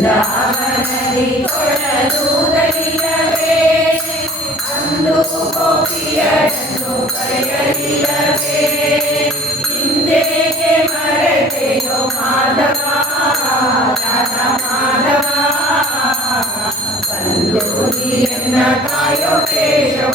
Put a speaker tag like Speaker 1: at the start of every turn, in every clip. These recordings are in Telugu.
Speaker 1: బృందావనది కొడలూదలిలవే అందు కోపియడను కరయలిలవే ఇందేకే మరతేయో మాధవ రాధ మాధవ ಬಂದು ನೀಯನ್ನ ಕಾಯೋ ಕೇಶವ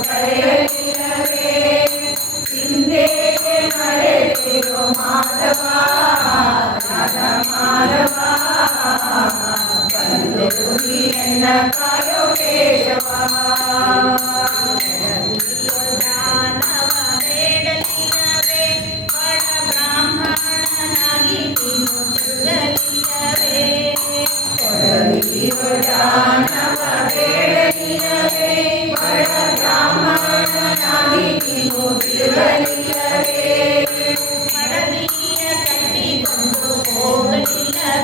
Speaker 1: Hare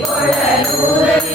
Speaker 1: கொள்ள